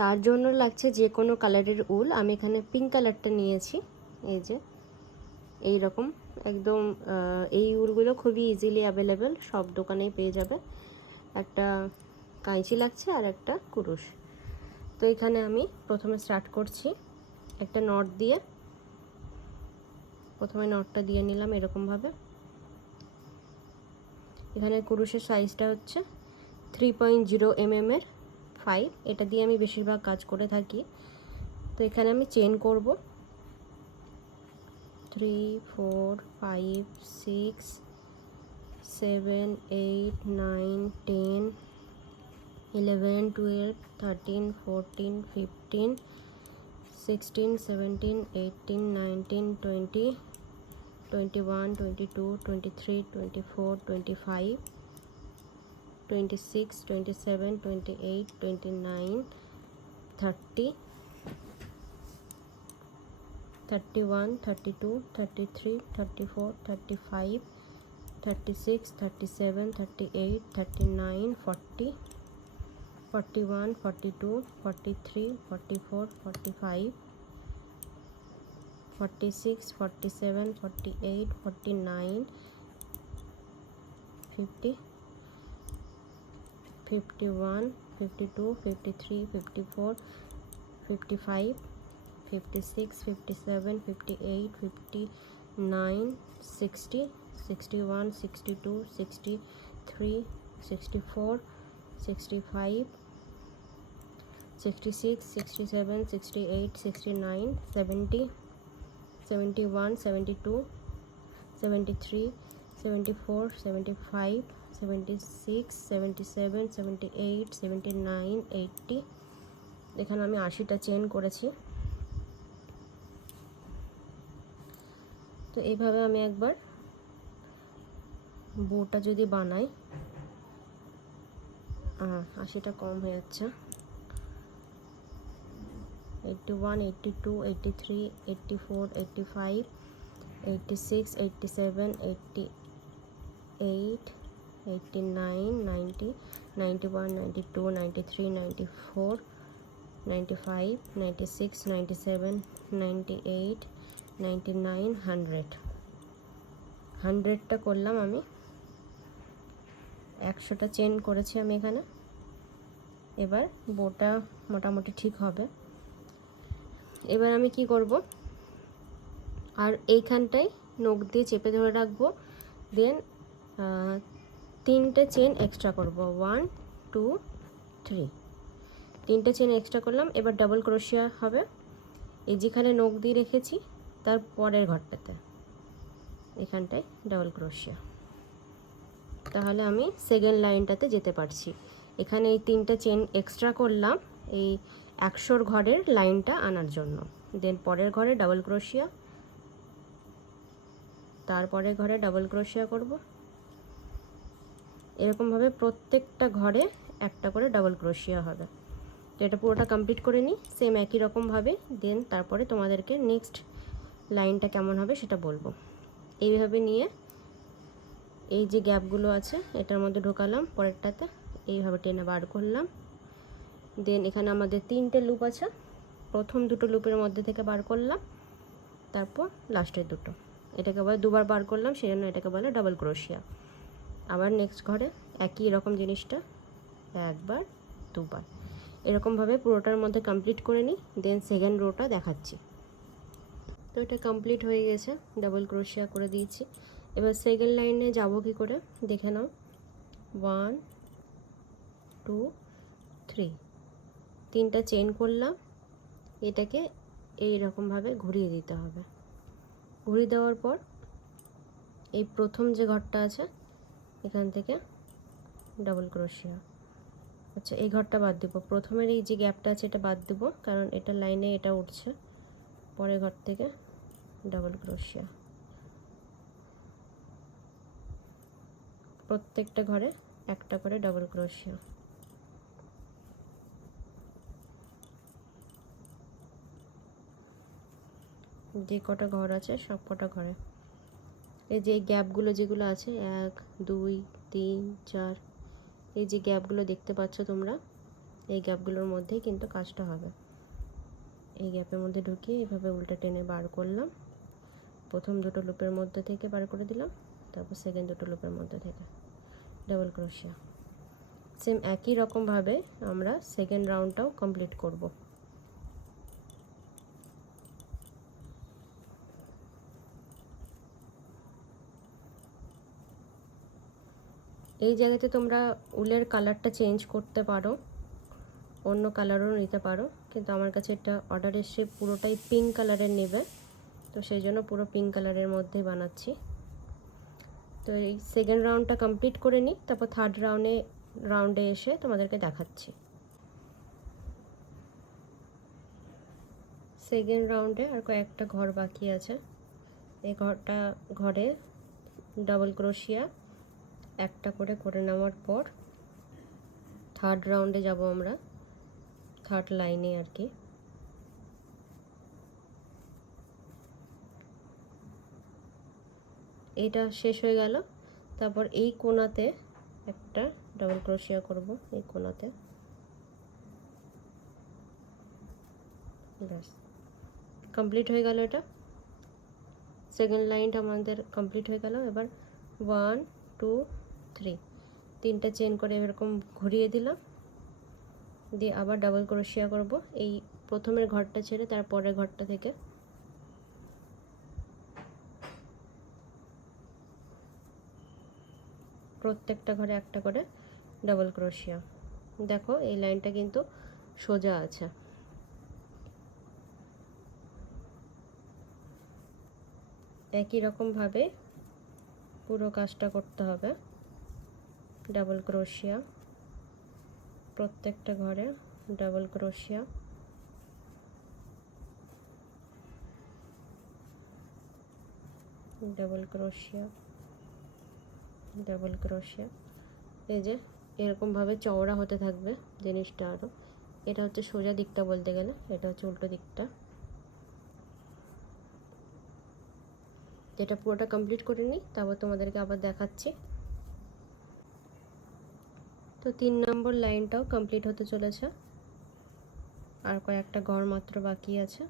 তার জন্য লাগছে যে কোনো কালারের উল। আমি এখানে পিঙ্ক কালারটা নিয়েছি। এই যে এই রকম একদম এই উলগুলো খুবই ইজিলি অ্যাভেলেবেল, সব দোকানেই পেয়ে যাবে। একটা কাঁচি লাগছে আর একটা কুরুশ। তো এখানে আমি প্রথমে স্টার্ট করছি একটা নট দিয়ে। প্রথমে নটটা দিয়ে নিলাম এরকমভাবে। এখানে কুরুশের সাইজটা হচ্ছে 3.0 mm এর 5, এটা দিয়ে আমি বেশিরভাগ কাজ করে থাকি। তো এখানে আমি চেন করব 3 4 5 6 7 8 9 10 11 12 13 14 15 16 17 18 19 20 21 22 23 24 25 26 27 28 29 30 31 32 33 34 35 36 37 38 39 40 41 42 43 44 45 46 47 48 49 50 51 52 53 54 55 56 57 58 59 60 61 62 63 64 65 66 67 68 69 70 71 72 73 74 75 76 77 78 79 80। এখানে আমি 80টা চেন করেছি। তো এইভাবে আমি একবার বোটা যদি বানাই, 80টা কম হয়ে যাচ্ছে, 81 82 83 84 85 86 87 88 89 90 91 92 93 94 95 96 97 98 99 100। 100টা করলাম আমি, 100টা চেন করেছি আমি এখানে। এবার বোটা মোটামুটি ঠিক হবে। এবার আমি কি করব, আর এইখানটায় নখ দিয়ে চেপে ধরে রাখবো, দেন 3টে চেন এক্সট্রা করব, 1 2 3, 3টে চেন এক্সট্রা করলাম। এবার ডাবল ক্রোশিয়া হবে এই যেখানে নখ দিয়ে রেখেছি তার পরের ঘরটাতে, এখানটায় ডাবল ক্রোশিয়া। তাহলে আমি সেকেন্ড লাইনটাতে যেতে পারছি। এখানে এই 3টে চেন এক্সট্রা করলাম এই 100 ঘরের লাইনটা আনার জন্য। দেন পরের ঘরে ডাবল ক্রোশিয়া, তারপরের ঘরে ডাবল ক্রোশিয়া করব। এরকমভাবে প্রত্যেকটা ঘরে একটা করে ডাবল ক্রোশিয়া হবে। তো এটা পুরোটা কমপ্লিট করে নিই সেম একই রকমভাবে, দেন তারপরে তোমাদেরকে নেক্সট লাইনটা কেমন হবে সেটা বলবো। এইভাবে নিয়ে এই যে গ্যাপগুলো আছে এটার মধ্যে ঢোকালাম, পরেরটাতে এইভাবে টেনে বার করলাম। দেন এখানে আমাদের 3টে লুপ আছে, প্রথম দুটো লুপের মধ্যে থেকে বার করলাম, তারপর লাস্টের দুটো, এটাকে বলে দুবার বার করলাম, সেই জন্য এটাকে বলে ডাবল ক্রোশিয়া। আবার নেক্সট ঘরে একই রকম জিনিসটা একবার দুবার, এরকমভাবে পুরোটার মধ্যে কমপ্লিট করে নিই। দেন সেকেন্ড রোটা দেখাচ্ছি। তো এটা কমপ্লিট হয়ে গেছে, ডাবল ক্রোশিয়া করে দিয়েছি। এবার সেকেন্ড লাইনে যাব কি করে দেখে নাও। 1 2 3, 3টা চেন করলাম, এটাকে এই রকমভাবে ঘুরিয়ে দিতে হবে। ঘুরিয়ে দেওয়ার পর এই প্রথম যে ঘরটা আছে এখান থেকে ডাবল ক্রোশিয়া। আচ্ছা এই ঘরটা বাদ দেবো, প্রথমের এই যে গ্যাপটা আছে এটা বাদ দেবো, কারণ এটা লাইনে এটা উঠছে। পরের ঘর থেকে ডাবল ক্রোশিয়া, প্রত্যেকটা ঘরে একটা করে ডাবল ক্রোশিয়া। যে কটা ঘর আছে সব কটা ঘরে এই যে গ্যাপগুলো যেগুলো আছে 1 2 3 4, এই যে গ্যাপগুলো দেখতে পাচ্ছ তোমরা, এই গ্যাপগুলোর মধ্যেই কিন্তু কাজটা হবে। এই গ্যাপের মধ্যে ঢুকিয়ে এইভাবে উল্টা টেনে বার করলাম, প্রথম দুটো লুপের মধ্যে থেকে বার করে দিলাম, তারপর সেকেন্ড দুটো লুপের মধ্যে থেকে ডাবল ক্রোশিয়া। সেম একই রকমভাবে আমরা সেকেন্ড রাউন্ডটাও কমপ্লিট করব। এই জায়গাতে তোমরা উলের কালারটা চেঞ্জ করতে পারো, অন্য কালারও নিতে পারো, কিন্তু আমার কাছে এটা অর্ডার এসে পুরোটাই পিঙ্ক কালারের নেবে, তো সেই জন্য পুরো পিঙ্ক কালারের মধ্যেই বানাচ্ছি। তো এই সেকেন্ড রাউন্ডটা কমপ্লিট করে নিই, তারপর থার্ড রাউন্ডে এসে তোমাদেরকে দেখাচ্ছি। সেকেন্ড রাউন্ডে আর কয়েকটা ঘর বাকি আছে। এই ঘরে ডাবল ক্রোশিয়া একটা করে নেওয়ার পর থার্ড রাউন্ডে যাব আমরা, থার্ড লাইনে আর কি। এইটা শেষ হয়ে গেল, তারপর এই কোণাতে একটা ডাবল ক্রোশিয়া করব, এই কোণাতে। ব্যাস কমপ্লিট হয়ে গেল, এটা সেকেন্ড লাইনটা আমাদের কমপ্লিট হয়ে গেল। এবার 1 2 3 তিনটা চেন করে এরকম ঘুরিয়ে দিলাম, দিয়ে আবার ডাবল ক্রোশিয়া করব এই প্রথমের ঘরটা ছেড়ে তারপরের ঘরটা থেকে। প্রত্যেকটা ঘরে একটা করে ডাবল ক্রোশিয়া। দেখো এই লাইনটা কিন্তু সোজা আছে। একই রকমভাবে পুরো কাজটা করতে হবে। ডাবল ক্রোশিয়া, প্রত্যেকটা ঘরে ডাবল ক্রোশিয়া, ডাবল ক্রোশিয়া, ডাবল ক্রোশিয়া। এই যে এরকমভাবে চওড়া হতে থাকবে জিনিসটা আরও। এটা হচ্ছে সোজা দিকটা বলতে গেলে, এটা হচ্ছে উল্টো দিকটা। যেটা পুরোটা কমপ্লিট করে নিই, তারপর তোমাদেরকে আবার দেখাচ্ছি। তো 3 নম্বর লাইনটাও কমপ্লিট হতে চলেছে, আর কয়েকটা ঘর মাত্র বাকি আছে।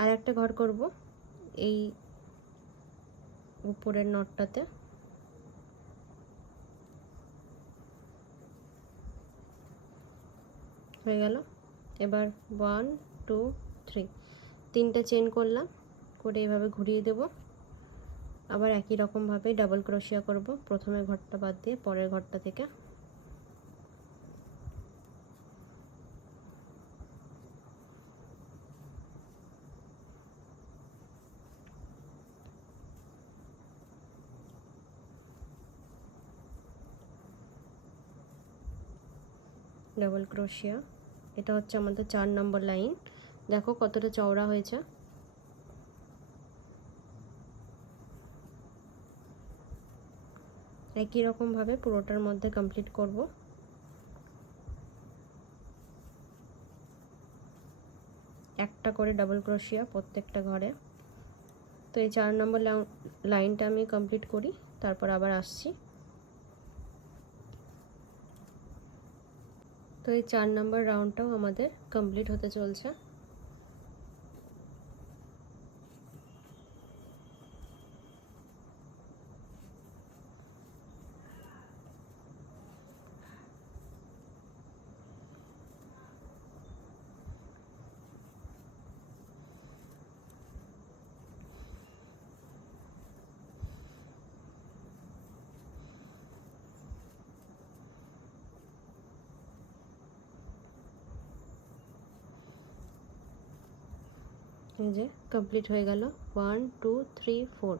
আর একটা ঘর করব এই উপরের নটটাতে। হয়ে গেল। এবার 1 2 3 তিনটা চেন করলাম, করে এইভাবে ঘুরিয়ে দেব। আবার একই রকমভাবে ডাবল ক্রোশিয়া করব, প্রথমে ঘরটা বাদ দিয়ে পরের ঘরটা থেকে। ডাবল ক্রোশিয়া। এটা হচ্ছে আমাদের 4 নম্বর লাইন। দেখো কতটা চওড়া হয়েছে। একই রকমভাবে পুরোটার মধ্যে কমপ্লিট করব। একটা করে ডাবল ক্রোশিয়া প্রত্যেকটা ঘরে। তো এই 4 নম্বর লাইনটা আমি কমপ্লিট করি, তারপর আবার আসছি। তো এই 4 নম্বর রাউন্ডটাও আমাদের কমপ্লিট হতে চলছে। এই যে কমপ্লিট হয়ে গেল, 1 2 3 4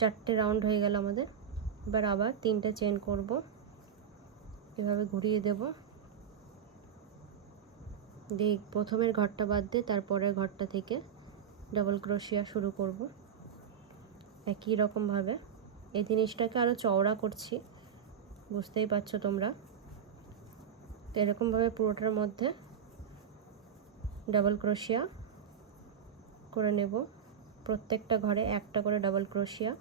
চারটে রাউন্ড হয়ে গেল আমাদের। এবার আবার তিনটা চেন করব, এভাবে ঘুরিয়ে দেব, দিয়ে প্রথমের ঘরটা বাদ দিয়ে তারপরের ঘরটা থেকে ডাবল ক্রোশিয়া শুরু করব একই রকমভাবে। এই জিনিসটাকে আরও চওড়া করছি, বুঝতেই পারছো তোমরা। তো এরকমভাবে পুরোটার মধ্যে ডাবল ক্রোশিয়া করে নেব, প্রত্যেকটা ঘরে একটা করে ডাবল ক্রোশিয়া।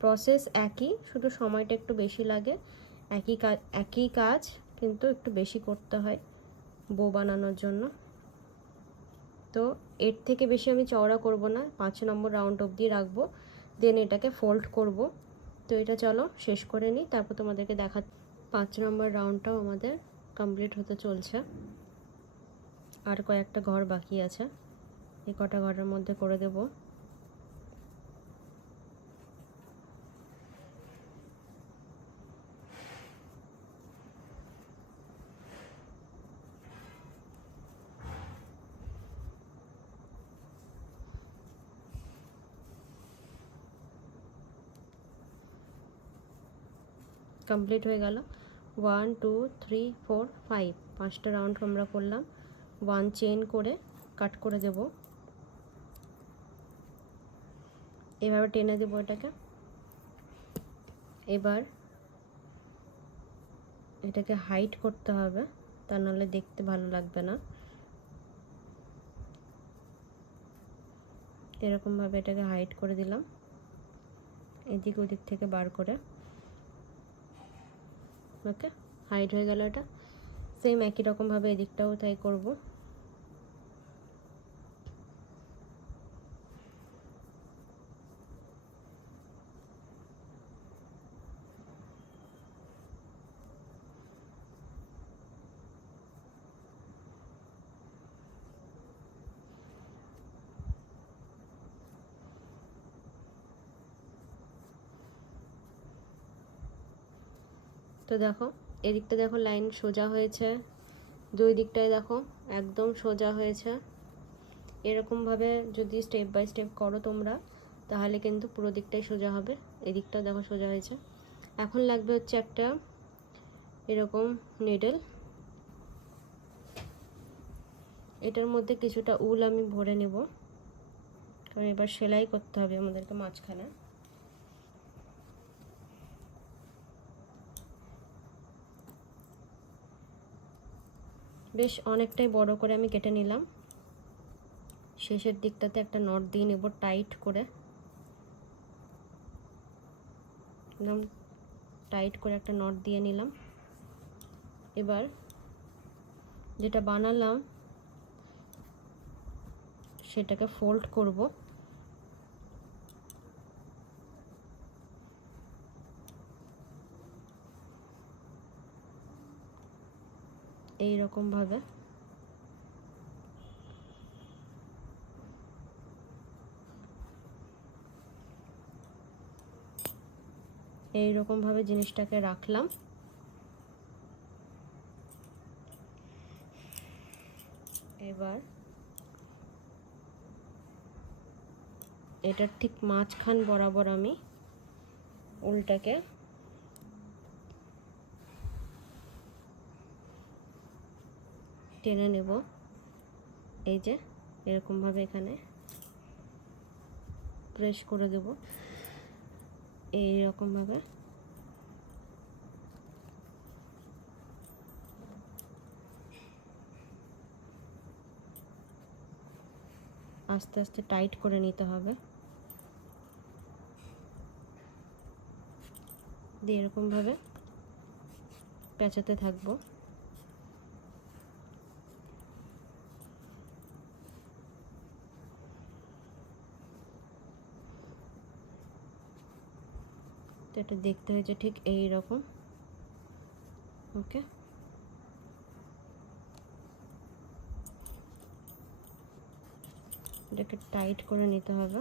প্রসেস একই, শুধু সময়টা একটু বেশি লাগে। একই কাজ কিন্তু একটু বেশি করতে হয় বো বানানোর জন্য। তো এর থেকে বেশি আমি চওড়া করব না, 5 নম্বর রাউন্ড অবধি রাখবো, দেন এটাকে ফোল্ড করব। তো এটা চলো শেষ করে নিই, তারপর তোমাদেরকে 5 নম্বর রাউন্ডটাও আমাদের কমপ্লিট হতে চলছে। আর কয়েকটা ঘর বাকি আছে, এই কটা ঘরের মধ্যে করে দেব। কমপ্লিট হয়ে গেল। 1 2 3 4 5, 5টা রাউন্ড আমরা করলাম। 1 চেন করে কাট করে দেব, এভাবে টেনে দেব এটাকে। এবার এটাকে হাইট করতে হবে, তা নাহলে দেখতে ভালো লাগবে না। এরকমভাবে এটাকে হাইট করে দিলাম, এদিক ওদিক থেকে বার করে। ওকে, হাইট হয়ে গেল এটা। সেম একই রকমভাবে এদিকটাও তাই করব। তো দেখো এদিকটা দেখো লাইন সোজা হয়েছে, দুই দিকটায় দেখো একদম সোজা হয়েছে। এরকমভাবে যদি স্টেপ বাই স্টেপ করো তোমরা, তাহলে কিন্তু পুরো দিকটাই সোজা হবে। এদিকটা দেখো সোজা হয়েছে। এখন লাগবে হচ্ছে একটা এরকম নিডল, এটার মধ্যে কিছুটা উল আমি ভরে নেব, কারণ এবার সেলাই করতে হবে আমাদেরকে মাঝখানে। বেশ অনেকটাই বড় করে আমি কেটে নিলাম। শেষের দিকটাতে একটা নট দিয়ে নেব টাইট করে, একদম টাইট করে একটা নট দিয়ে নিলাম। এবার যেটা বানালাম সেটাকে ফোল্ড করব। এইরকমভাবে জিনিসটাকে রাখলাম। এবার এটার ঠিক মাঝখান বরাবর আমি উলটাকে টেনে নেব। এই যে এরকমভাবে এখানে প্রেস করে দেব, এইরকমভাবে। আস্তে আস্তে টাইট করে নিতে হবে, দিয়ে এরকমভাবে পেঁচাতে থাকবো। তো এটা দেখতে হয়েছে ঠিক এই রকম। ওকে, এটাকে টাইট করে নিতে হবে।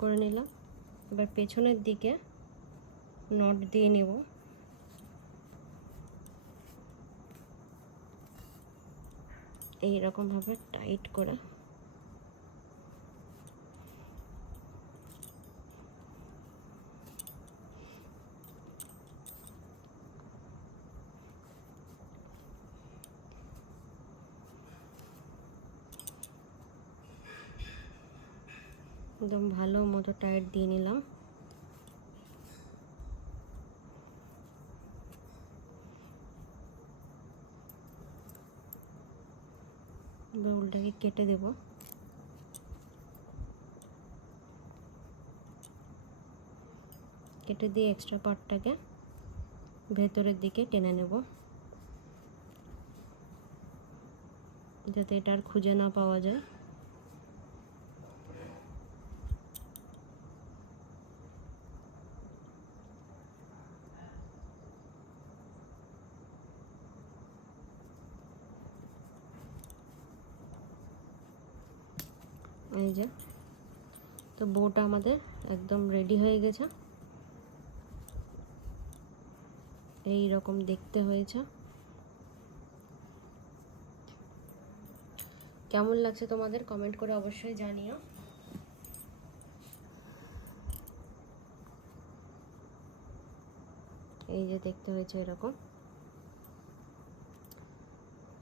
করে নিলাম। এবার পেছনের দিকে নট দিয়ে নেব। এইরকমভাবে টাইট করে একদম ভালো মতো টাইট দিয়ে নিলাম। এবার উলটাকে কেটে দেব। কেটে দিয়ে এক্সট্রা পার্টটাকে ভেতরের দিকে টেনে নেব, যাতে এটা আর খুঁজে না পাওয়া যায়। এই যে, তো বউটা আমাদের একদম রেডি হয়ে গেছে। এই রকম দেখতে হয়েছে। কেমন লাগছে তোমাদের কমেন্ট করে অবশ্যই জানিও। এই যে দেখতে হয়েছে এরকম।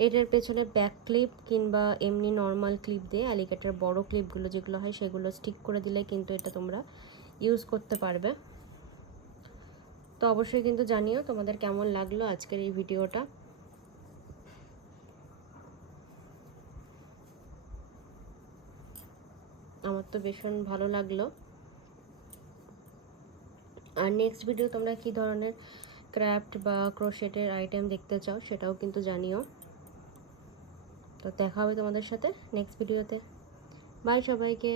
এটার পেছনে ব্যাক ক্লিপ কিংবা এমনি নর্মাল ক্লিপ দিয়ে অ্যালিগেটর বড় ক্লিপগুলো যেগুলো হয় সেগুলো স্টিক করে দিলে কিন্তু এটা তোমরা ইউজ করতে পারবে। তো অবশ্যই কিন্তু জানিও তোমাদের কেমন লাগলো আজকের এই ভিডিওটা। আমার তো ভীষণ ভালো লাগলো। আর নেক্সট ভিডিও তোমরা কি ধরনের ক্রাফট বা ক্রোশেটের আইটেম দেখতে চাও সেটাও কিন্তু জানিও। তো দেখা হবে তোমাদের সাথে নেক্সট ভিডিওতে। বাই সবাইকে।